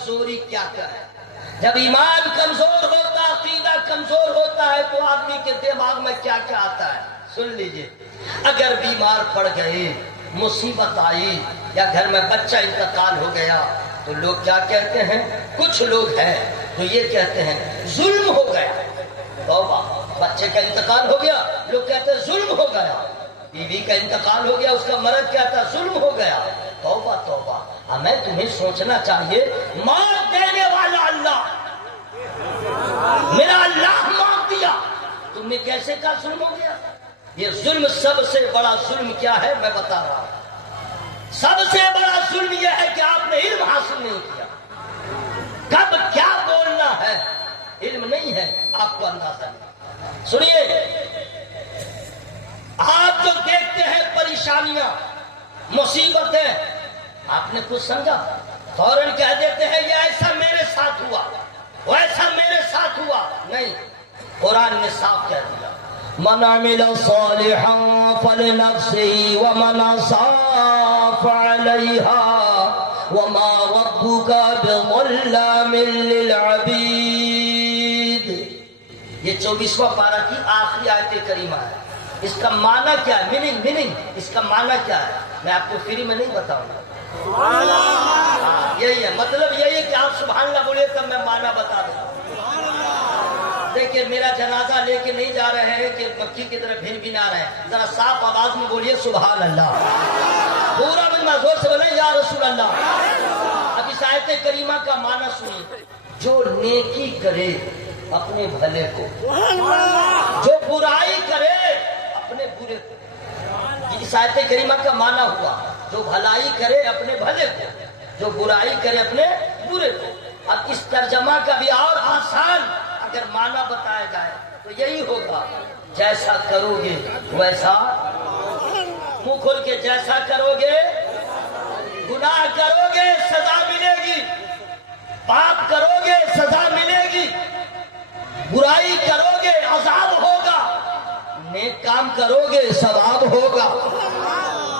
کمزوری کیا کیا ہے. جب ایمان کمزور ہوتا ہے، عقیدہ کمزور ہوتا ہے تو آدمی کے دماغ میں کیا کیا آتا ہے سن لیجئے. اگر بیمار پڑ گئے، مصیبت آئی، یا گھر میں بچہ انتقال ہو گیا تو لوگ کیا کہتے ہیں؟ کچھ لوگ ہیں تو یہ کہتے ہیں ظلم ہو گیا. توبہ، بچے کا انتقال ہو گیا، لوگ کہتے ہیں ظلم ہو گیا. بیوی کا انتقال ہو گیا، اس کا مرض کیا تھا؟ ظلم ہو گیا. توبہ توبہ. ہمیں تمہیں سوچنا چاہیے موت دینے والا اللہ، میرا اللہ موت دیا، تم نے کیسے کہا ظلم ہو گیا؟ یہ ظلم، سب سے بڑا ظلم کیا ہے میں بتا رہا ہوں. سب سے بڑا ظلم یہ ہے کہ آپ نے علم حاصل نہیں کیا. کب کیا بولنا ہے علم نہیں ہے، آپ کو اندازہ نہیں. سنیے، آپ جو دیکھتے ہیں پریشانیاں، مصیبتیں، آپ نے کچھ سمجھا؟ فوراً کہہ دیتے ہیں یہ ایسا میرے ساتھ ہوا، وہ ایسا میرے ساتھ ہوا. نہیں، قرآن نے صاف کہہ دیا من عمل صالحا فلنفسه ومن اساء فعليها وما ربك بظلام للعبید. یہ 24واں پارہ کی آخری آیت کریمہ ہے. اس کا معنی کیا ہے؟ میننگ اس کا معنی کیا ہے میں آپ کو فری میں نہیں بتاؤں گا. یہی ہے مطلب، یہی ہے کہ آپ سبحان اللہ بولے تب میں معنی بتا دوں. دیکھیے، میرا جنازہ لے کے نہیں جا رہے ہیں کہ مکھی کی طرح بھن بھن آ رہے ہیں. ذرا صاف آواز میں بولیے سبحان اللہ. پورا مجمع زور سے بولیں یا رسول اللہ. اب اس آیت کریمہ کا معنی سنیے. جو نیکی کرے اپنے بھلے کو، جو برائی کرے اپنے برے کو. اس آیت کریمہ کا معنی ہوا جو بھلائی کرے اپنے بھلے کو، جو برائی کرے اپنے برے کو. اب اس ترجمہ کا بھی اور آسان اگر معنی بتایا جائے تو یہی ہوگا جیسا کرو گے ویسا. منہ کھول کے جیسا کرو گے، گناہ کرو گے سزا ملے گی، پاپ کرو گے سزا ملے گی، برائی کرو گے عذاب ہوگا، نیک کام کرو گے ثواب ہوگا.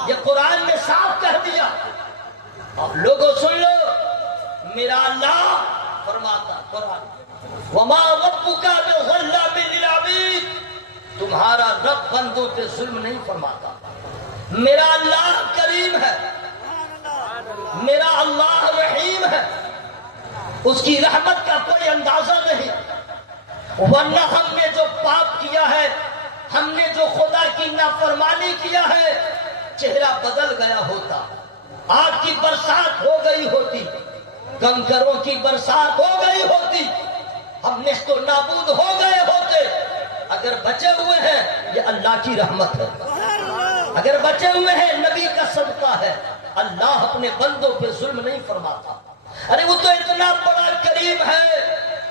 یہ قرآن نے صاف کہہ دیا. اب لوگوں سن لو، میرا اللہ فرماتا قرآن وما ربک بظلام للعبید، تمہارا رب بندوں پہ ظلم نہیں فرماتا. میرا اللہ کریم ہے، میرا اللہ رحیم ہے، اس کی رحمت کا کوئی اندازہ نہیں. ورنہ ہم نے جو پاپ کیا ہے، ہم نے جو خدا کی نافرمانی کیا ہے، چہرہ بدل گیا ہوتا، آگ کی برسات ہو گئی ہوتی، کنکروں کی برسات ہو گئی ہوتی، ہم نے تو نابود ہو گئے ہوتے. اگر بچے ہوئے ہیں یہ اللہ کی رحمت ہے، اگر بچے ہوئے ہیں نبی کا صدقہ ہے. اللہ اپنے بندوں پہ ظلم نہیں فرماتا. ارے وہ تو اتنا بڑا کریم ہے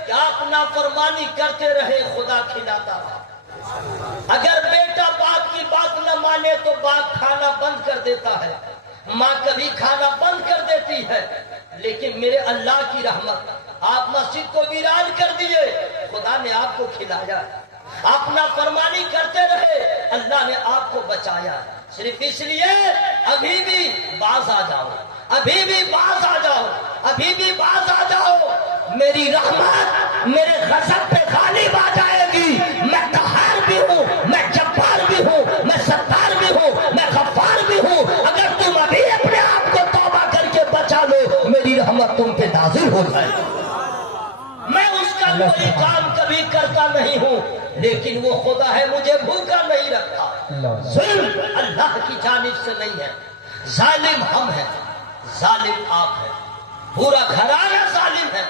کہ آپ نافرمانی کرتے رہے خدا کھلاتا رہا. اگر بیٹا باپ کی بات نہ مانے تو باپ کھانا بند کر دیتا ہے، ماں کبھی کھانا بند کر دیتی ہے. لیکن میرے اللہ کی رحمت، آپ مسجد کو ویران کر دیے، خدا نے آپ کو کھلایا. آپ نافرمانی کرتے رہے، اللہ نے آپ کو بچایا. صرف اس لیے ابھی بھی باز آ جاؤ، ابھی بھی باز آ جاؤ، ابھی بھی باز آ جاؤ. میری رحمت میرے غضب پہ غالب آ جائے گی. میں قہار بھی ہوں، میں جبار بھی ہوں، میں ستار بھی ہوں، میں غفار بھی ہوں. اگر تم ابھی اپنے آپ کو توبہ کر کے بچا لو، میری رحمت تم پہ نازل ہو جائے گی. میں اس کا کوئی کام کبھی کرتا نہیں ہوں، لیکن وہ خدا ہے مجھے بھوکا نہیں رکھتا. ظلم اللہ کی جانب سے نہیں ہے. ظالم ہم ہیں، ظالم آپ ہیں، پورا گھرانہ ظالم ہے.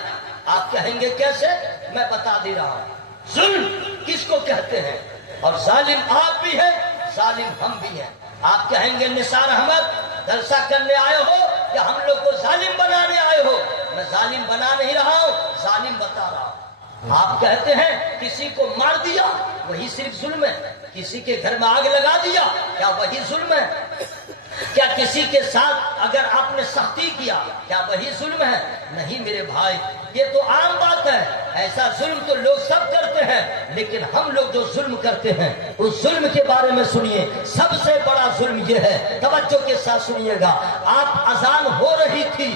آپ کہیں گے کیسے؟ میں بتا دے رہا ہوں. ظلم کس کو کہتے ہیں؟ اور ظالم آپ بھی ہیں، ظالم ہم بھی ہیں. آپ کہیں گے نثار احمد جلسہ کرنے آئے ہو یا ہم لوگ کو ظالم بنانے آئے ہو؟ میں ظالم بنا نہیں رہا ہوں، ظالم بتا رہا ہوں. آپ کہتے ہیں کسی کو مار دیا وہی صرف ظلم ہے، کسی کے گھر میں آگ لگا دیا کیا وہی ظلم ہے؟ کیا کسی کے ساتھ اگر آپ نے سختی کیا کیا وہی ظلم ہے؟ نہیں میرے بھائی، یہ تو عام بات ہے. ایسا ظلم تو لوگ سب کرتے ہیں، لیکن ہم لوگ جو ظلم کرتے ہیں اس ظلم کے بارے میں سنیے. سب سے بڑا ظلم یہ ہے، توجہ کے ساتھ سنیے گا. آپ اذان ہو رہی تھی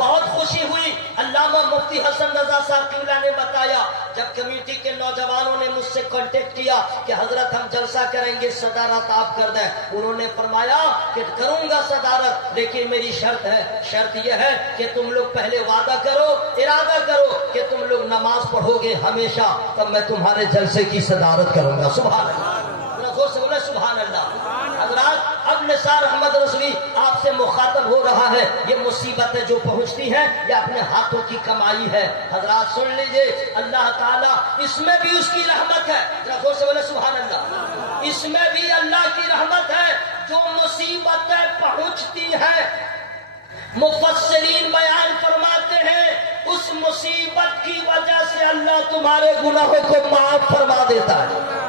بہت خوشی ہوئی. علامہ مفتی حسن رضا صاحب قبلہ نے بتایا جب کمیٹی کے نوجوانوں نے مجھ سے کانٹیکٹ کیا کہ حضرت ہم جلسہ کریں گے, صدارت آپ کر دیں. انہوں نے فرمایا کہ کروں گا صدارت, لیکن میری شرط ہے. شرط یہ ہے کہ تم لوگ پہلے وعدہ کرو, ارادہ کرو کہ تم لوگ نماز پڑھو گے ہمیشہ, تب میں تمہارے جلسے کی صدارت کروں گا. سبحان اللہ, زور سے بولے سبحان اللہ. حضرات اب نثار احمد رضوی آپ سے مخاطب ہو رہا ہے. یہ مصیبتیں جو پہنچتی ہیں یہ اپنے ہاتھوں کی کمائی ہے. حضرات سن لیجئے, اللہ تعالیٰ اس میں بھی اس کی رحمت ہے. زور سے بولے سبحان اللہ. اس میں بھی اللہ کی رحمت ہے. جو مصیبتیں پہنچتی ہیں مفسرین بیان فرماتے ہیں اس مصیبت کی وجہ سے اللہ تمہارے گناہوں کو معاف فرما دیتا ہے.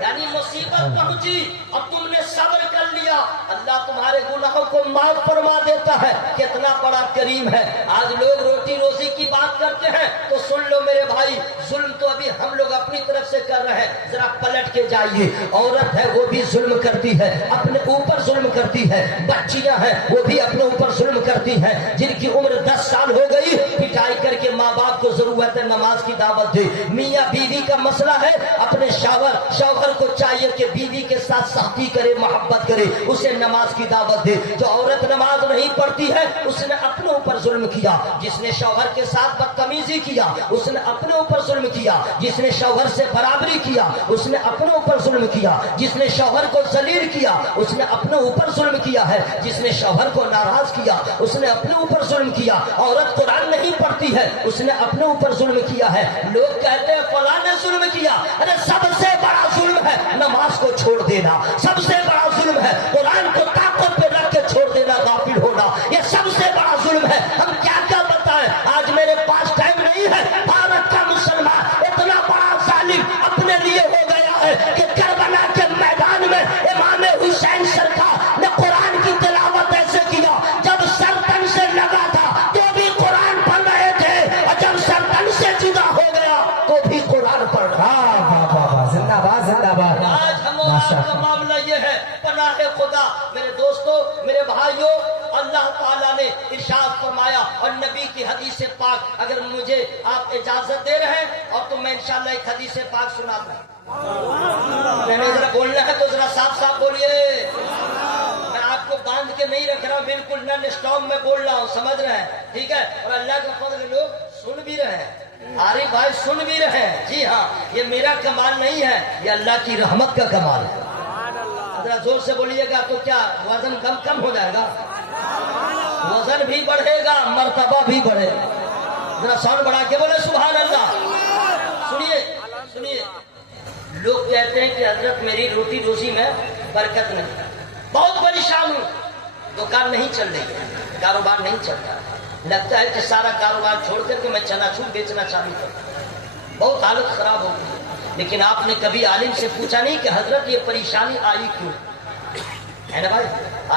یعنی مصیبت پہنچی اور تم نے صبر کر لیا, اللہ تمہارے گناہوں کو معاف فرما دیتا ہے. کتنا بڑا کریم ہے. آج لوگ روٹی روزی کی بات کرتے ہیں تو سن لو میرے بھائی, ظلم تو ابھی ہم لوگ اپنی طرف سے کر رہے ہیں. ذرا پلٹ کے جائیے, عورت ہے وہ بھی ظلم کرتی ہے, اپنے اوپر ظلم کرتی ہے. بچیاں ہیں وہ بھی اپنے اوپر ظلم کرتی ہیں. جن کی عمر 10 سال ہو گئی پٹائی کر کے ماں باپ کو ضرورت ہے نماز کی دعوت دے. میاں بیوی کا مسئلہ ہے, اپنے شوہر کو چاہیے کہ بیوی کے ساتھ سختی کرے, محبت کرے, اسے نماز کی دعوت دے. جو عورت نماز نہیں پڑھتی ہے اس نے اپنے اوپر ظلم کیا. جس نے شوہر کے ساتھ بدتمیزی کیا اس نے اپنے اوپر ظلم کیا. جس نے شوہر سے برابری کیا اس نے اپنے اوپر ظلم کیا. جس نے شوہر کو ذلیل کیا اس نے اپنے اوپر ظلم کیا ہے. جس نے شوہر کو ناراض کیا اس نے اپنے اوپر ظلم کیا. عورت قرآن نہیں پڑھتی ہے اس نے اپنے اوپر ظلم کیا ہے. لوگ کہتے ہیں فلاں نے ظلم کیا. ارے سب سے بڑا ظلم ہے نماز کو چھوڑ دینا. سب سے بڑا ظلم ہے قرآن کو طاقت پہ رکھ کے چھوڑ دینا, غافل ہونا. یہ سب سے بڑا ظلم ہے. ہم کیا کیا بتائیں, آج میرے پاس ٹائم نہیں ہے. بھارت کا مسلمان اتنا بڑا ظالم اپنے لیے ہو گیا ہے کہ کربلا کے میدان میں امام حسین سرکار نے قرآن کی تلاوت ایسے کیا جب سر تن سے لگا تھا تو بھی قرآن پڑھ رہے تھے, اور جب سر تن سے جدا ہو گیا تو بھی قرآن پڑھ رہا. زندہ باد زندہ باد. آج ہم اور آپ کا معاملہ یہ ہے, پناہ خدا. میرے دوستو, میرے بھائیوں, اللہ تعالیٰ نے ارشاد فرمایا اور نبی کی حدیث پاک, اگر مجھے آپ اجازت دے رہے ہیں اور تو میں انشاءاللہ ایک حدیث پاک سنا دوں. میں نے ذرا بولنا ہے تو ذرا صاف صاف بولیے. میں آپ کو باندھ کے نہیں رکھ رہا ہوں, بالکل نن اسٹاپ میں بول رہا ہوں, سمجھ رہے ہیں, ٹھیک ہے. اور اللہ کا فضل لوگ سن بھی رہے ہیں, عارف بھائی سن بھی رہے ہیں. جی ہاں, یہ میرا کمال نہیں ہے, یہ اللہ کی رحمت کا کمال ہے. ذرا زور سے بولیے گا تو کیا وزن کم ہو جائے گا, وزن بھی بڑھے گا, مرتبہ بھی بڑھے گا. ذرا ساؤنڈ بڑھا کے بولے سبحان اللہ. سنیے, لوگ کہتے ہیں کہ حضرت میری روٹی روزی میں برکت نہیں, بہت پریشان ہوں, دکان نہیں چل رہی ہے, کاروبار نہیں چلتا, لگتا ہے کہ سارا کاروبار چھوڑ کر کے میں چناچور بیچنا چالو کروں, بہت حالت خراب ہو گئی. لیکن آپ نے کبھی عالم سے پوچھا نہیں کہ حضرت یہ پریشانی آئی کیوں ہے نا بھائی,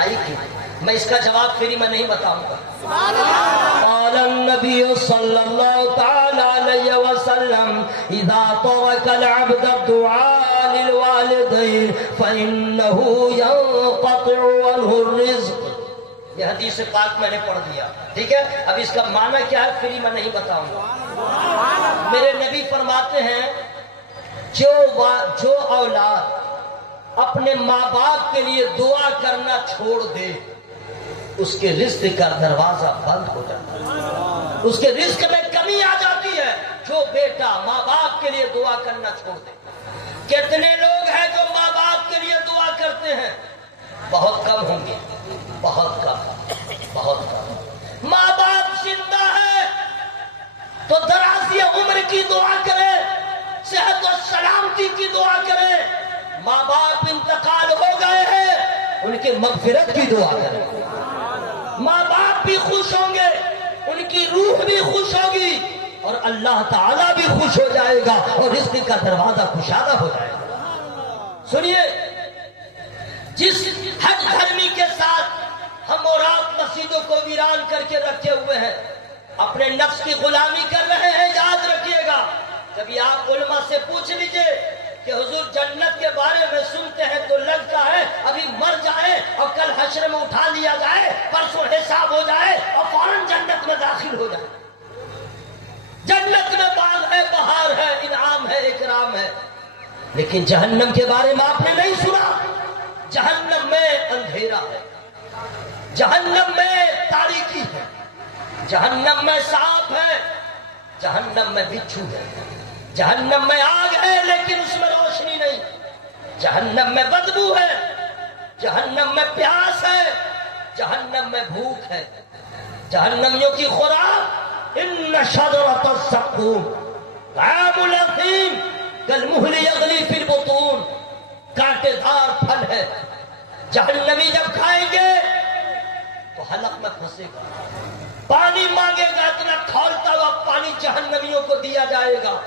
آئی کیوں؟ میں اس کا جواب فری میں نہیں بتاؤں گا. قال النبی صلی اللہ تعالی علیہ وسلم اذا طرق العبد الدعاء للوالدین فإنه ينقطع عنه الرزق. یہ حدیث پاک میں نے پڑھ دیا, ٹھیک ہے. اب اس کا معنی کیا ہے فری میں نہیں بتاؤں گا. میرے نبی فرماتے ہیں جو اولاد اپنے ماں باپ کے لیے دعا کرنا چھوڑ دے اس کے رزق کا دروازہ بند ہو جاتا ہے, اس کے رزق میں کمی آ جاتی ہے. جو بیٹا ماں باپ کے لیے دعا کرنا چھوڑ دے. کتنے لوگ ہیں جو ماں باپ کے لیے دعا کرتے ہیں, بہت کم ہوں گے, بہت کم. ماں باپ زندہ ہے تو درازی عمر کی دعا کرے, صحت و سلامتی کی دعا کرے. ماں باپ انتقال ہو گئے ہیں, ان کی مغفرت کی دعا کرے. ماں باپ بھی خوش ہوں گے, ان کی روح بھی خوش ہوگی, اور اللہ تعالیٰ بھی خوش ہو جائے گا, اور رزق کا دروازہ کشادہ ہو جائے گا. سنیے, جس حج دھرمی کے ساتھ ہم اور آپ مسجدوں کو ویران کر کے رکھے ہوئے ہیں, اپنے نفس کی غلامی کر رہے ہیں, یاد رکھیے گا. کبھی آپ علماء سے پوچھ لیجئے کہ حضور جنت کے بارے میں سنتے ہیں تو لگتا ہے ابھی مر جائے اور کل حشر میں اٹھا لیا جائے، پرسوں حساب ہو جائے اور فوراً جنت میں داخل ہو جائے۔ جنت میں باغ ہے، بہار ہے، انعام ہے، اکرام ہے۔ لیکن جہنم کے بارے میں آپ نے نہیں سنا۔ جہنم میں اندھیرا ہے، جہنم میں تاریکی ہے، جہنم میں سانپ ہے، جہنم میں بچھو ہے، جہنم میں آگ ہے لیکن اس میں روشنی نہیں، جہنم میں بدبو ہے، جہنم میں پیاس ہے، جہنم میں بھوک ہے۔ جہنمیوں کی خوراک ان شجرۃ الزقوم طعام الاثیم کالمہل یغلی فی البطون، کانٹے دار پھل ہے۔ جہنمی جب کھائیں گے تو حلق میں پھنسے گا، پانی مانگے گا، اتنا کھولتا ہوا پانی جہنمیوں کو دیا جائے گا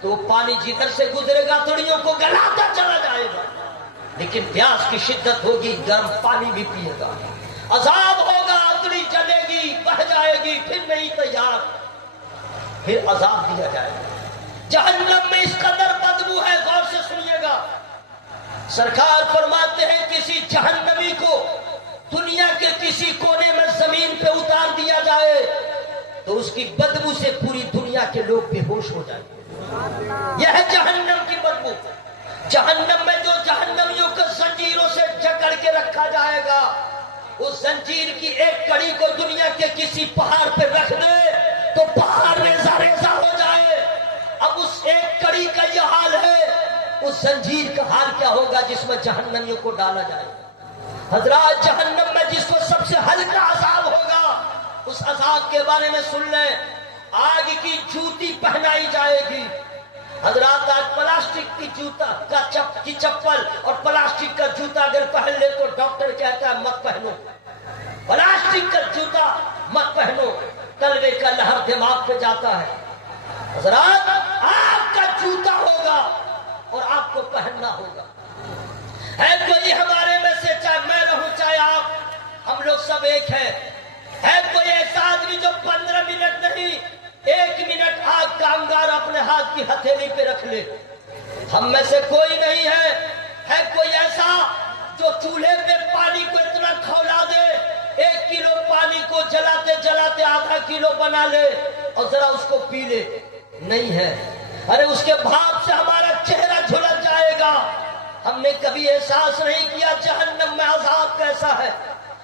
تو وہ پانی جدھر سے گزرے گا تڑیوں کو گلاتا چلا جائے گا، لیکن پیاس کی شدت ہوگی، گرم پانی بھی پیے گا۔ عذاب ہوگا، اتڑی جلے گی، بہ جائے گی، پھر نہیں تیار، پھر عذاب دیا جائے گا۔ جہنم میں اس قدر بدبو ہے، غور سے سنیے گا۔ سرکار فرماتے ہیں کسی جہنمی کو دنیا کے کسی کونے میں زمین پہ اتار دیا جائے تو اس کی بدبو سے پوری دنیا کے لوگ بے ہوش ہو جائیں گے۔ یہ ہے جہنم کی بدبو۔ جہنم میں جو جہنمیوں کو زنجیروں سے جکڑ کے رکھا جائے گا، اس زنجیر کی ایک کڑی کو دنیا کے کسی پہاڑ پہ رکھ دے تو پہاڑ ریزہ ریزہ ہو جائے۔ اب اس ایک کڑی کا یہ حال ہے، اس زنجیر کا حال کیا ہوگا جس میں جہنمیوں کو ڈالا جائے گا۔ حضرات جہنم میں جس کو سب سے ہلکا عذاب ہوگا اس عذاب کے بارے میں سن لیں۔ آگ کی جوتی پہنائی جائے گی۔ حضرات آج پلاسٹک کی جوتا کی چپل اور پلاسٹک کا جوتا اگر پہن لے تو ڈاکٹر کہتا ہے مت پہنو، پلاسٹک کا جوتا مت پہنو، تلوے کا لہر دماغ پہ جاتا ہے۔ حضرات آگ کا جوتا ہوگا اور آپ کو پہننا ہوگا۔ ہے کوئی ہمارے میں سے، چاہے میں رہوں چاہے آپ، ہم لوگ سب ایک ہیں، ہے کوئی ایسا آدمی جو 15 منٹ نہیں 1 منٹ آگ کا انگار اپنے ہاتھ کی ہتھیلی پہ رکھ لے؟ ہم میں سے کوئی نہیں ہے کوئی ایسا جو چولہے پہ پانی کو اتنا کھولا دے 1 کلو پانی کو جلاتے جلاتے آدھا کلو بنا لے اور ذرا اس کو پی لے؟ نہیں ہے۔ ارے اس کے بھاپ سے ہمارا چہرہ جھلس جائے گا۔ ہم نے کبھی احساس نہیں کیا جہنم میں عذاب کیسا ہے،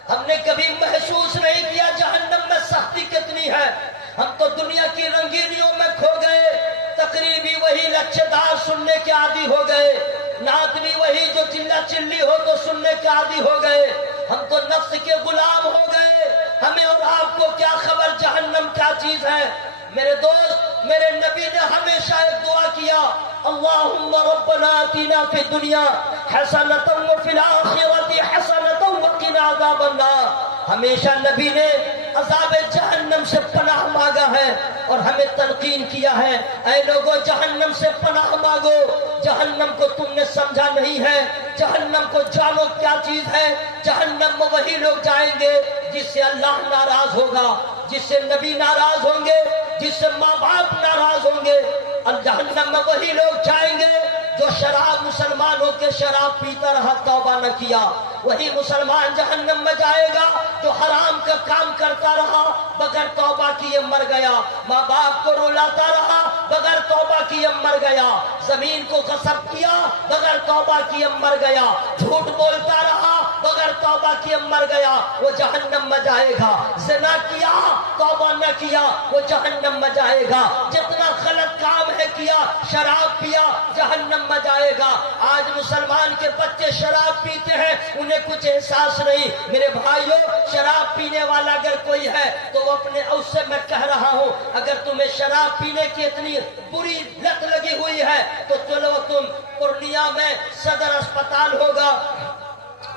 ہم نے کبھی محسوس نہیں کیا جہنم میں سختی کتنی ہے۔ ہم تو دنیا کی رنگینیوں میں کھو گئے، تقریبی وہی لچھے دار سننے کے عادی ہو گئے، نعت بھی وہی جو چلا چلی ہو تو سننے کے عادی ہو گئے۔ ہم تو نفس کے غلام ہو گئے، ہمیں اور آپ کو کیا خبر جہنم کیا چیز ہے۔ میرے دوست، میرے نبی نے ہمیشہ ایک دعا کیا، اللہم ربنا آتنا فی الدنیا حسنۃ وفی الآخرۃ حسنۃ وقنا عذاب النار۔ ہمیشہ نبی نے عذاب جہنم سے پناہ مانگا ہے اور ہمیں تلقین کیا ہے، اے لوگوں جہنم سے پناہ مانگو۔ جہنم کو تم نے سمجھا نہیں ہے، جہنم کو جانو کیا چیز ہے۔ جہنم میں وہی لوگ جائیں گے جس سے اللہ ناراض ہوگا، جس سے نبی ناراض ہوں گے، جس سے ماں باپ ناراض ہوں گے۔ جہنم میں وہی لوگ جائیں گے جو شراب مسلمان ہو کے شراب پیتا رہا، توبہ نہ کیا۔ وہی مسلمان جہنم میں جائے گا جو حرام کا کام کرتا رہا، بغیر توبہ کیے مر گیا، ماں باپ کو رلاتا رہا، بغیر توبہ کیے مر گیا، زمین کو غصب کیا، بغیر توبہ کیے مر گیا، جھوٹ بولتا رہا، بغیر توبہ کیے مر گیا، وہ جہنم میں جائے گا۔ زنا کیا، توبہ نہ کیا، وہ جہنم میں جائے گا۔ جتنا غلط کام ہے کیا، شراب پیا، جہنم میں جائے گا۔ آج مسلمان کے بچے شراب پیتے ہیں، انہیں کچھ احساس نہیں۔ میرے بھائیوں، شراب پینے والا اگر کوئی ہے تو وہ اپنے اس سے میں کہہ رہا ہوں، اگر تمہیں شراب پینے کی اتنی بری لت لگی ہوئی ہے تو چلو تم پورنیہ میں صدر اسپتال ہوگا،